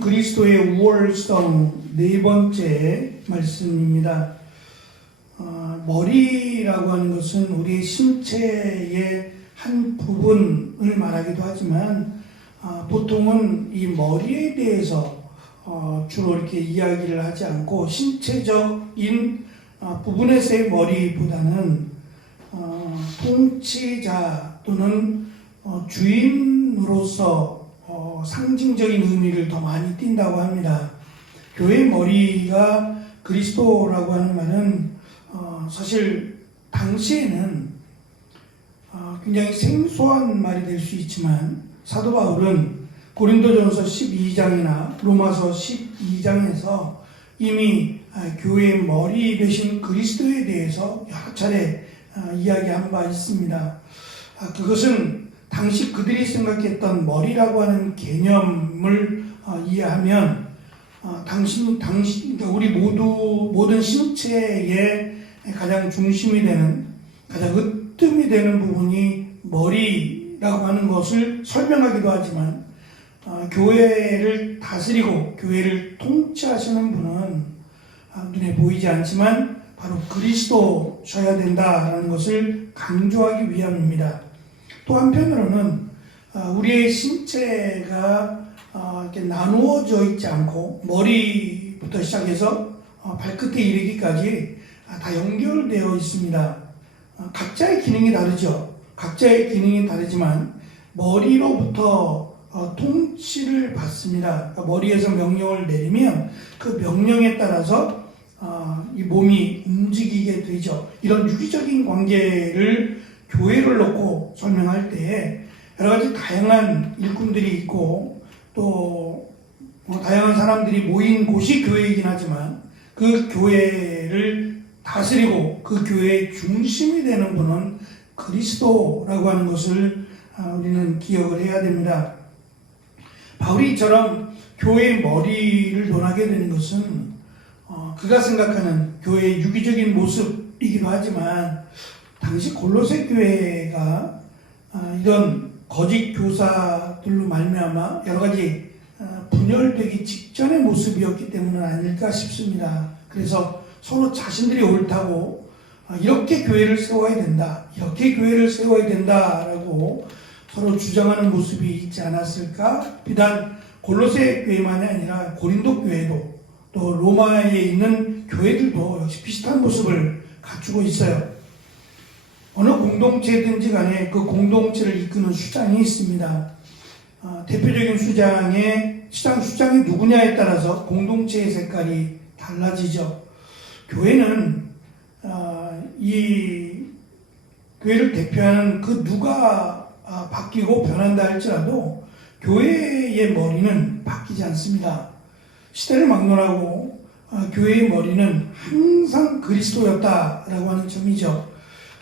예수는 그리스도의 우월성 네 번째 말씀입니다. 머리라고 하는 것은 우리 신체의 한 부분을 말하기도 하지만 보통은 이 머리에 대해서 주로 이렇게 이야기를 하지 않고 신체적인 부분에서의 머리보다는 통치자 또는 주인으로서 상징적인 의미를 더 많이 띈다고 합니다. 교회의 머리가 그리스도라고 하는 말은 사실 당시에는 굉장히 생소한 말이 될 수 있지만 사도 바울은 고린도전서 12장이나 로마서 12장에서 이미 교회의 머리 되신 그리스도에 대해서 여러 차례 이야기한 바 있습니다. 그것은 당시 그들이 생각했던 머리라고 하는 개념을 이해하면 우리 모든 신체의 가장 중심이 되는, 가장 으뜸이 되는 부분이 머리라고 하는 것을 설명하기도 하지만 교회를 다스리고 교회를 통치하시는 분은 눈에 보이지 않지만 바로 그리스도셔야 된다라는 것을 강조하기 위함입니다. 또 한편으로는 우리의 신체가 이렇게 나누어져 있지 않고 머리부터 시작해서 발끝에 이르기까지 다 연결되어 있습니다. 각자의 기능이 다르죠. 각자의 기능이 다르지만 머리로부터 통치를 받습니다. 그러니까 머리에서 명령을 내리면 그 명령에 따라서 이 몸이 움직이게 되죠. 이런 유기적인 관계를 교회를 놓고 설명할 때에 여러 가지 다양한 일꾼들이 있고 또 다양한 사람들이 모인 곳이 교회이긴 하지만 그 교회를 다스리고 그 교회의 중심이 되는 분은 그리스도라고 하는 것을 우리는 기억을 해야 됩니다. 바울이 이처럼 교회의 머리를 논하게 되는 것은 그가 생각하는 교회의 유기적인 모습이기도 하지만 당시 골로새 교회가 이런 거짓 교사들로 말미암아 여러 가지 분열되기 직전의 모습이었기 때문은 아닐까 싶습니다. 그래서 서로 자신들이 옳다고 이렇게 교회를 세워야 된다, 이렇게 교회를 세워야 된다라고 서로 주장하는 모습이 있지 않았을까? 비단 골로새 교회만이 아니라 고린도 교회도 또 로마에 있는 교회들도 역시 비슷한 모습을 갖추고 있어요. 어느 공동체든지 간에 그 공동체를 이끄는 수장이 있습니다. 대표적인 수장이 누구냐에 따라서 공동체의 색깔이 달라지죠. 교회는 이 교회를 대표하는 그 누가 바뀌고 변한다 할지라도 교회의 머리는 바뀌지 않습니다. 시대를 막론하고 교회의 머리는 항상 그리스도였다라고 하는 점이죠.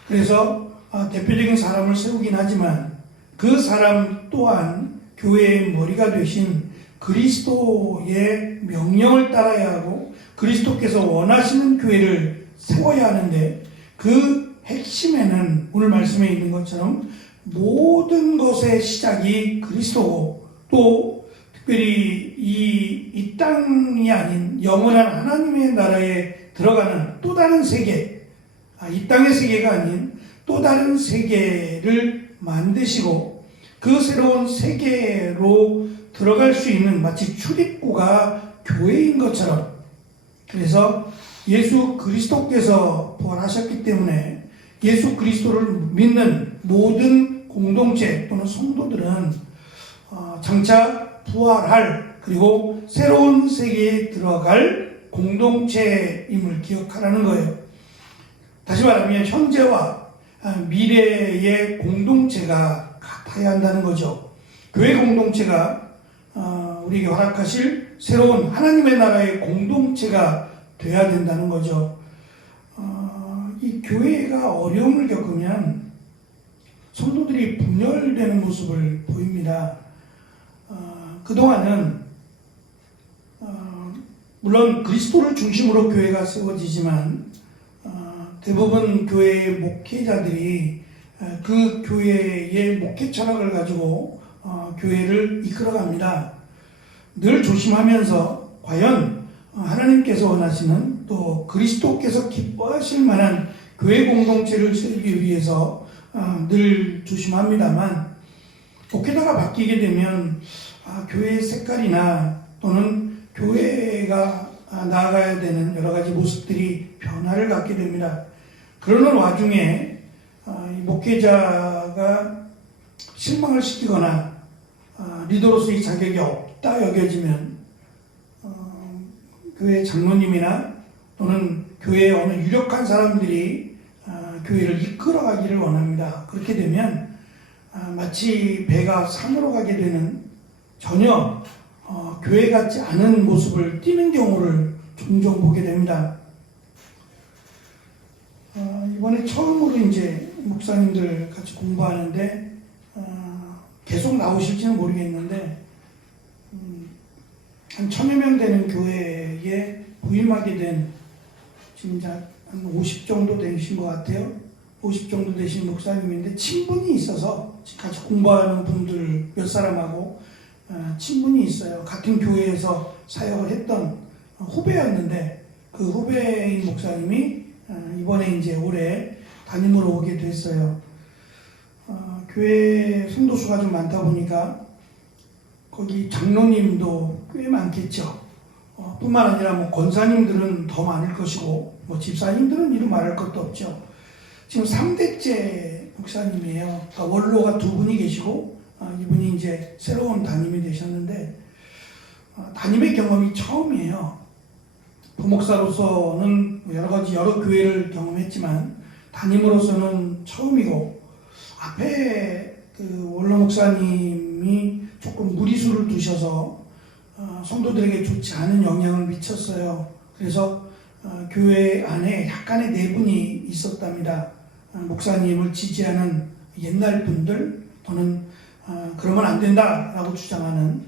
그래서 대표적인 사람을 세우긴 하지만 그 사람 또한 교회의 머리가 되신 그리스도의 명령을 따라야 하고 그리스도께서 원하시는 교회를 세워야 하는데 그 핵심에는 오늘 말씀에 있는 것처럼 모든 것의 시작이 그리스도고 또 특별히 이 땅이 아닌 영원한 하나님의 나라에 들어가는 또 다른 세계, 이 땅의 세계가 아닌 또 다른 세계를 만드시고 그 새로운 세계로 들어갈 수 있는 마치 출입구가 교회인 것처럼, 그래서 예수 그리스도께서 부활하셨기 때문에 예수 그리스도를 믿는 모든 공동체 또는 성도들은 장차 부활할 그리고 새로운 세계에 들어갈 공동체임을 기억하라는 거예요. 다시 말하면 현재와 미래의 공동체가 같아야 한다는 거죠. 교회 공동체가 우리에게 허락하실 새로운 하나님의 나라의 공동체가 돼야 된다는 거죠. 이 교회가 어려움을 겪으면 성도들이 분열되는 모습을 보입니다. 그동안은 물론 그리스도를 중심으로 교회가 세워지지만 대부분 교회의 목회자들이 그 교회의 목회 철학을 가지고 교회를 이끌어갑니다. 늘 조심하면서 과연 하나님께서 원하시는 또 그리스도께서 기뻐하실 만한 교회 공동체를 세우기 위해서 늘 조심합니다만, 목회자가 바뀌게 되면 교회의 색깔이나 또는 교회가 나아가야 되는 여러 가지 모습들이 변화를 갖게 됩니다. 그러는 와중에 목회자가 실망을 시키거나 리더로서의 자격이 없다 여겨지면 교회 장로님이나 또는 교회의 어느 유력한 사람들이 교회를 이끌어가기를 원합니다. 그렇게 되면 마치 배가 산으로 가게 되는 전혀 교회 같지 않은 모습을 띠는 경우를 종종 보게 됩니다. 이번에 처음으로 이제 목사님들 같이 공부하는데 계속 나오실지는 모르겠는데 한 1000여 명 되는 교회에 부임하게 된 지금 한 50 정도 되신 것 같아요. 50 정도 되신 목사님인데 친분이 있어서 같이 공부하는 분들 몇 사람하고 친분이 있어요. 같은 교회에서 사역을 했던 후배였는데 그 후배인 목사님이 이번에 이제 올해 담임으로 오게 됐어요. 교회 성도수가 좀 많다 보니까 거기 장로님도 꽤 많겠죠. 뿐만 아니라 뭐 권사님들은 더 많을 것이고 뭐 집사님들은 이루 말할 것도 없죠. 지금 3대째 목사님이에요. 그러니까 원로가 2분이 계시고 이분이 이제 새로운 담임이 되셨는데 담임의 경험이 처음이에요. 부목사로서는 여러 교회를 경험했지만 담임으로서는 처음이고, 앞에 그 원로 목사님이 조금 무리수를 두셔서 성도들에게 좋지 않은 영향을 미쳤어요. 그래서 교회 안에 약간의 내분이 있었답니다. 목사님을 지지하는 옛날 분들 또는 그러면 안 된다라고 주장하는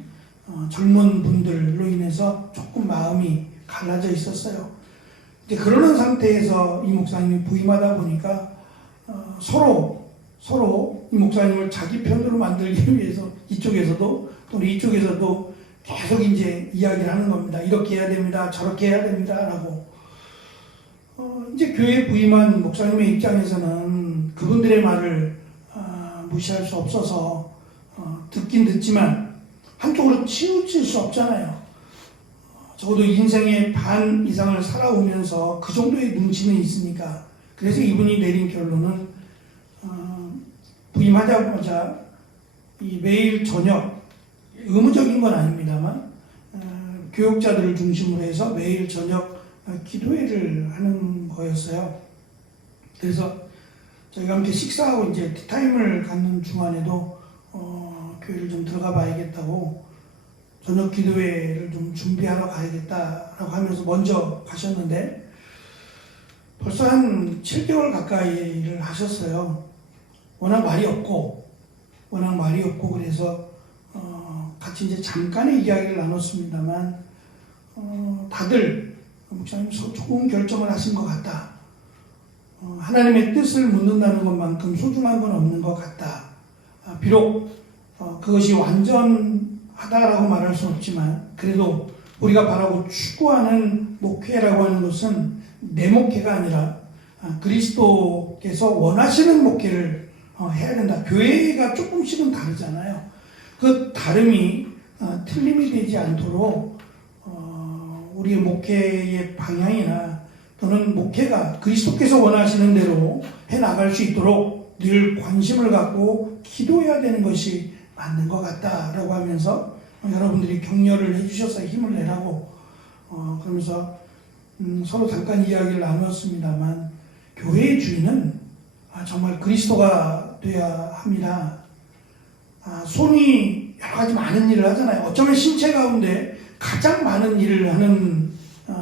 젊은 분들로 인해서 조금 마음이 갈라져 있었어요. 이제 그러는 상태에서 이 목사님이 부임하다 보니까 서로 이 목사님을 자기 편으로 만들기 위해서 이쪽에서도 또는 이쪽에서도 계속 이제 이야기를 하는 겁니다. 이렇게 해야 됩니다. 저렇게 해야 됩니다라고. 이제 교회에 부임한 목사님의 입장에서는 그분들의 말을 무시할 수 없어서 듣긴 듣지만 한쪽으로 치우칠 수 없잖아요. 적어도 인생의 반 이상을 살아오면서 그 정도의 눈치는 있으니까. 그래서 이분이 내린 결론은 부임하자마자 매일 저녁, 의무적인 건 아닙니다만 교육자들을 중심으로 해서 매일 저녁 기도회를 하는 거였어요. 그래서 저희가 함께 식사하고 이제 티타임을 갖는 중간에도 교회를 좀 들어가 봐야겠다고, 저녁 기도회를 좀 준비하러 가야겠다라고 하면서 먼저 가셨는데 벌써 한 7개월 가까이를 하셨어요. 워낙 말이 없고 그래서 같이 이제 잠깐의 이야기를 나눴습니다만 다들 목사님 좋은 결정을 하신 것 같다. 하나님의 뜻을 묻는다는 것만큼 소중한 건 없는 것 같다. 비록 그것이 완전하다라고 말할 수는 없지만 그래도 우리가 바라고 추구하는 목회라고 하는 것은 내 목회가 아니라 그리스도께서 원하시는 목회를 해야 된다. 교회가 조금씩은 다르잖아요. 그 다름이 틀림이 되지 않도록 우리의 목회의 방향이나 또는 목회가 그리스도께서 원하시는 대로 해나갈 수 있도록 늘 관심을 갖고 기도해야 되는 것이 맞는 것 같다라고 하면서 여러분들이 격려를 해주셔서 힘을 내라고 그러면서 서로 잠깐 이야기를 나눴습니다만, 교회의 주인은 정말 그리스도가 되어야 합니다. 손이 여러 가지 많은 일을 하잖아요. 어쩌면 신체 가운데 가장 많은 일을 하는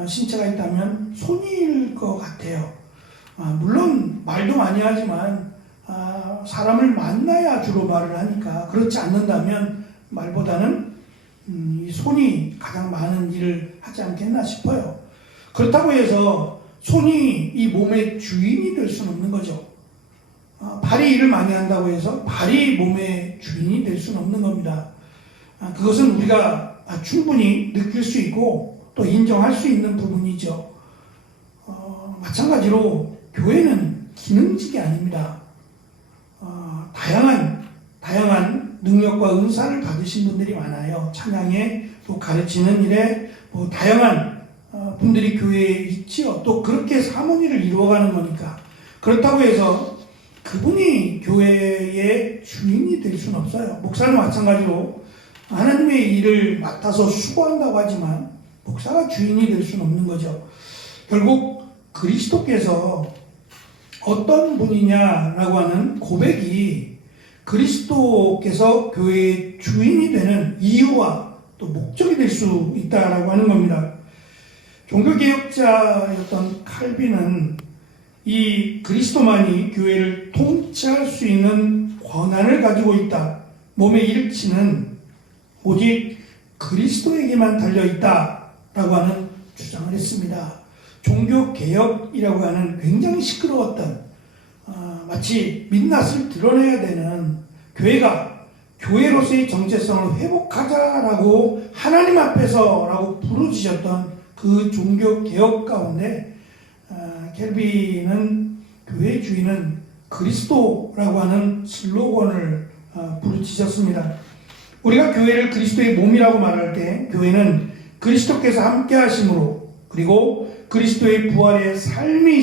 신체가 있다면 손일 것 같아요. 물론 말도 많이 하지만 사람을 만나야 주로 말을 하니까, 그렇지 않는다면 말보다는 이 손이 가장 많은 일을 하지 않겠나 싶어요. 그렇다고 해서 손이 이 몸의 주인이 될 수는 없는 거죠. 발이 일을 많이 한다고 해서 발이 몸의 주인이 될 수는 없는 겁니다. 그것은 우리가 충분히 느낄 수 있고 또 인정할 수 있는 부분이죠. 마찬가지로 교회는 기능직이 아닙니다. 다양한 능력과 은사를 받으신 분들이 많아요. 찬양에 또 가르치는 일에 다양한 분들이 교회에 있지요. 또 그렇게 사모니를 이루어가는 거니까. 그렇다고 해서 그분이 교회의 주인이 될 수는 없어요. 목사는 마찬가지로 하나님의 일을 맡아서 수고한다고 하지만 목사가 주인이 될 수는 없는 거죠. 결국 그리스도께서 어떤 분이냐라고 하는 고백이 그리스도께서 교회의 주인이 되는 이유와 또 목적이 될 수 있다라고 하는 겁니다. 종교개혁자였던 칼빈은 이 그리스도만이 교회를 통치할 수 있는 권한을 가지고 있다. 몸의 일치는 오직 그리스도에게만 달려있다라고 하는 주장을 했습니다. 종교개혁이라고 하는 굉장히 시끄러웠던 마치 민낯을 드러내야 되는 교회가 교회로서의 정체성을 회복하자라고 하나님 앞에서라고 부르짖었던 그 종교개혁 가운데 켈빈은 교회의 주인은 그리스도라고 하는 슬로건을 부르짖었습니다. 우리가 교회를 그리스도의 몸이라고 말할 때 교회는 그리스도께서 함께 하심으로 그리고 그리스도의 부활의 삶이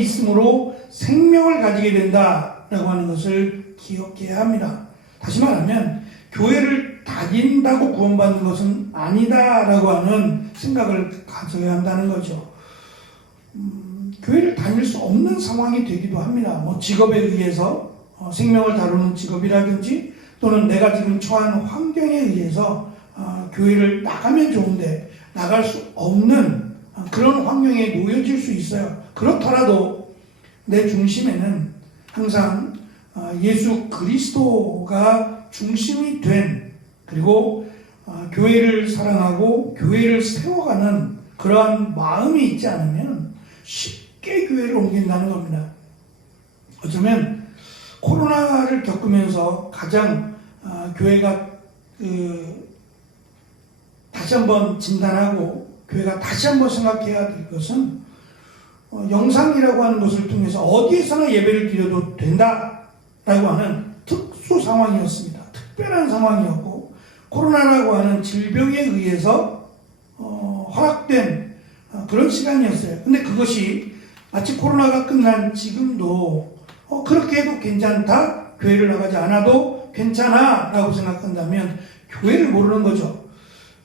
있음으로 생명을 가지게 된다라고 하는 것을 기억해야 합니다. 다시 말하면 교회를 다닌다고 구원받는 것은 아니다라고 하는 생각을 가져야 한다는 거죠. 교회를 다닐 수 없는 상황이 되기도 합니다. 직업에 의해서 생명을 다루는 직업이라든지 또는 내가 지금 처한 환경에 의해서 교회를 나가면 좋은데 나갈 수 없는 그런 환경에 놓여질 수 있어요. 그렇더라도 내 중심에는 항상 예수 그리스도가 중심이 된 그리고 교회를 사랑하고 교회를 세워가는 그러한 마음이 있지 않으면 쉽게 교회를 옮긴다는 겁니다. 어쩌면 코로나를 겪으면서 가장 교회가 다시 한번 진단하고 교회가 다시 한번 생각해야 될 것은 영상이라고 하는 것을 통해서 어디에서나 예배를 드려도 된다라고 하는 특수 상황이었습니다. 특별한 상황이었고 코로나라고 하는 질병에 의해서 허락된 그런 시간이었어요. 근데 그것이 마치 코로나가 끝난 지금도 그렇게 해도 괜찮다, 교회를 나가지 않아도 괜찮아 라고 생각한다면 교회를 모르는 거죠.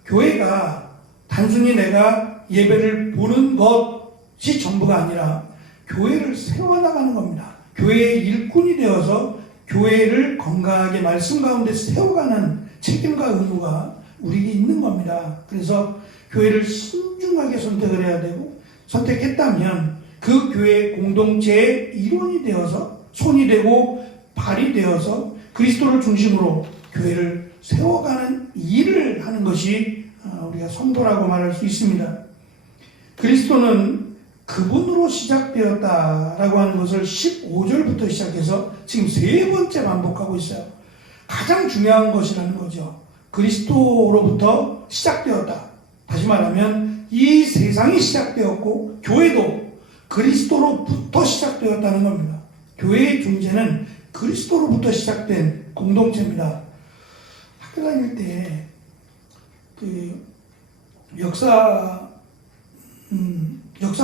교회가 단순히 내가 예배를 보는 것이 전부가 아니라 교회를 세워나가는 겁니다. 교회의 일꾼이 되어서 교회를 건강하게 말씀 가운데 세워가는 책임과 의무가 우리에게 있는 겁니다. 그래서 교회를 신중하게 선택을 해야 되고 선택했다면 그 교회 공동체의 일원이 되어서 손이 되고 발이 되어서 그리스도를 중심으로 교회를 세워가는 일을 하는 것이 우리가 성도라고 말할 수 있습니다. 그리스도는 그분으로 시작되었다라고 하는 것을 15절부터 시작해서 지금 세 번째 반복하고 있어요. 가장 중요한 것이라는 거죠. 그리스도로부터 시작되었다. 다시 말하면 이 세상이 시작되었고 교회도 그리스도로부터 시작되었다는 겁니다. 교회의 존재는 그리스도로부터 시작된 공동체입니다. 학교 다닐 때 역사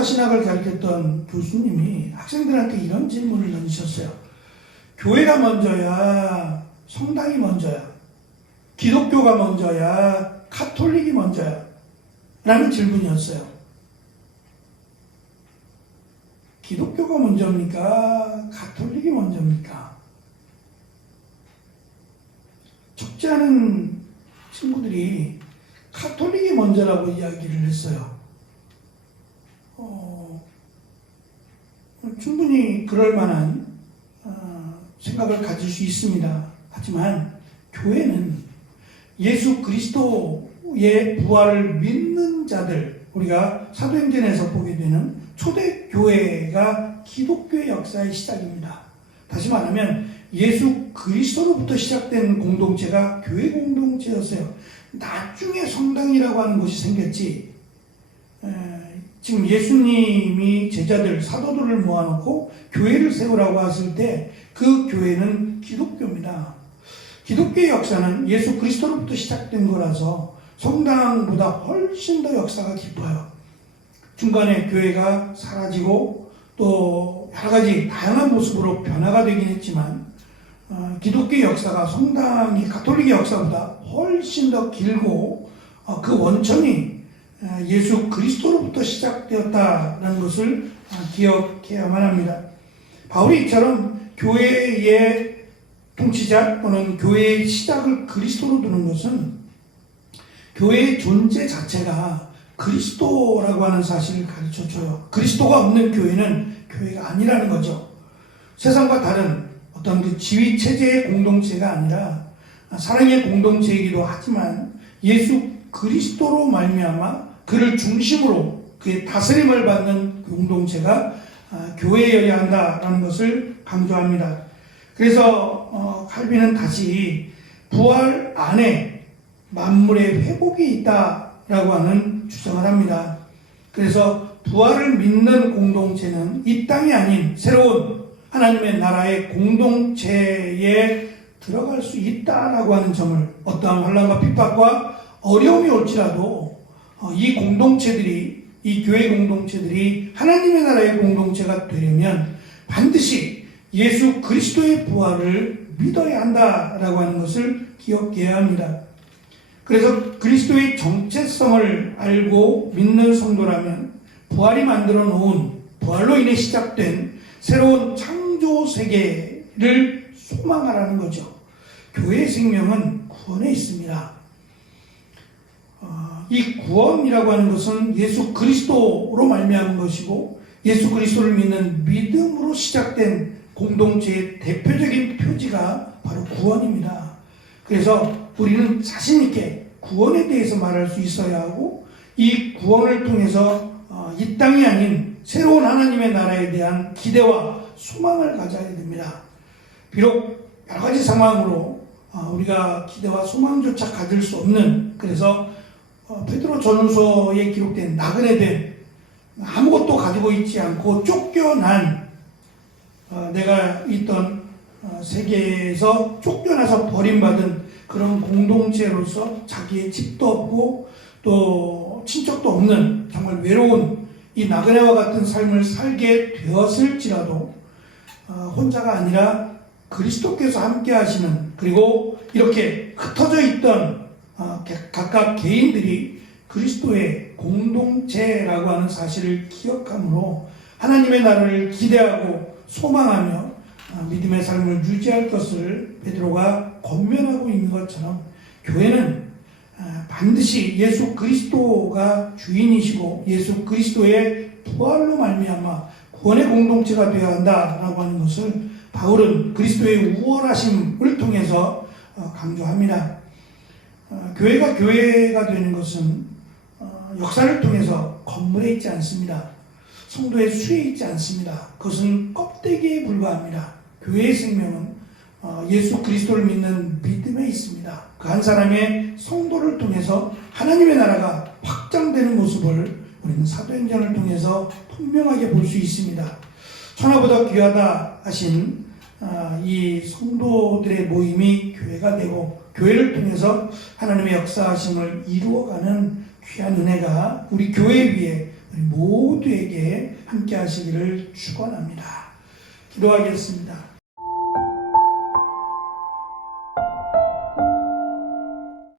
신학을 가르쳤던 교수님이 학생들한테 이런 질문을 던지셨어요. 교회가 먼저야, 성당이 먼저야, 기독교가 먼저야, 카톨릭이 먼저야? 라는 질문이었어요. 기독교가 먼저입니까? 가톨릭이 먼저입니까? 적지 않은 친구들이 가톨릭이 먼저라고 이야기를 했어요. 충분히 그럴 만한 생각을 가질 수 있습니다. 하지만 교회는 예수 그리스도의 부활을 믿는 자들, 우리가 사도행전에서 보게 되는 초대교회가 기독교의 역사의 시작입니다. 다시 말하면 예수 그리스도로부터 시작된 공동체가 교회 공동체였어요. 나중에 성당이라고 하는 것이 생겼지. 지금 예수님이 제자들, 사도들을 모아놓고 교회를 세우라고 했을 때 그 교회는 기독교입니다. 기독교의 역사는 예수 그리스도로부터 시작된 거라서 성당보다 훨씬 더 역사가 깊어요. 중간에 교회가 사라지고 또 여러 가지 다양한 모습으로 변화가 되긴 했지만 기독교의 역사가 성당이 가톨릭의 역사보다 훨씬 더 길고 그 원천이 예수 그리스도로부터 시작되었다는 것을 기억해야만 합니다. 바울이 이처럼 교회의 통치자 또는 교회의 시작을 그리스도로 두는 것은 교회의 존재 자체가 그리스도라고 하는 사실을 가르쳐줘요. 그리스도가 없는 교회는 교회가 아니라는 거죠. 세상과 다른 어떤 그 지위 체제의 공동체가 아니라 사랑의 공동체이기도 하지만 예수 그리스도로 말미암아 그를 중심으로 그의 다스림을 받는 공동체가 교회여야 한다라는 것을 강조합니다. 그래서 칼빈은 다시 부활 안에 만물의 회복이 있다라고 하는 주장을 합니다. 그래서 부활을 믿는 공동체는 이 땅이 아닌 새로운 하나님의 나라의 공동체에 들어갈 수 있다라고 하는 점을 어떠한 환난과 핍박과 어려움이 올지라도 이 공동체들이 이 교회 공동체들이 하나님의 나라의 공동체가 되려면 반드시 예수 그리스도의 부활을 믿어야 한다라고 하는 것을 기억해야 합니다. 그래서 그리스도의 정체성을 알고 믿는 성도라면 부활이 만들어 놓은 부활로 인해 시작된 새로운 창조 세계를 소망하라는 거죠. 교회의 생명은 구원에 있습니다. 이 구원이라고 하는 것은 예수 그리스도로 말미암은 것이고 예수 그리스도를 믿는 믿음으로 시작된 공동체의 대표적인 표지가 바로 구원입니다. 그래서 우리는 자신 있게 구원에 대해서 말할 수 있어야 하고 이 구원을 통해서 이 땅이 아닌 새로운 하나님의 나라에 대한 기대와 소망을 가져야 됩니다. 비록 여러 가지 상황으로 우리가 기대와 소망조차 가질 수 없는, 그래서 베드로 전후서에 기록된 나그네 된 아무것도 가지고 있지 않고 쫓겨난 내가 있던 세계에서 쫓겨나서 버림받은 그런 공동체로서 자기의 집도 없고 또 친척도 없는 정말 외로운 이 나그네와 같은 삶을 살게 되었을지라도 혼자가 아니라 그리스도께서 함께 하시는, 그리고 이렇게 흩어져 있던 각각 개인들이 그리스도의 공동체라고 하는 사실을 기억함으로 하나님의 나라를 기대하고 소망하며 믿음의 삶을 유지할 것을 베드로가 권면하고 있는 것처럼 교회는 반드시 예수 그리스도가 주인이시고 예수 그리스도의 부활로 말미암아 구원의 공동체가 되어야 한다라고 하는 것을 바울은 그리스도의 우월하심을 통해서 강조합니다. 교회가 되는 것은 역사를 통해서 건물에 있지 않습니다. 성도의 수에 있지 않습니다. 그것은 껍데기에 불과합니다. 교회의 생명은 예수 그리스도를 믿는 믿음에 있습니다. 그 한 사람의 성도를 통해서 하나님의 나라가 확장되는 모습을 우리는 사도행전을 통해서 분명하게 볼 수 있습니다. 천하보다 귀하다 하신 이 성도들의 모임이 교회가 되고 교회를 통해서 하나님의 역사하심을 이루어가는 귀한 은혜가 우리 교회 위에 우리 모두에게 함께 하시기를 축원합니다. 기도하겠습니다.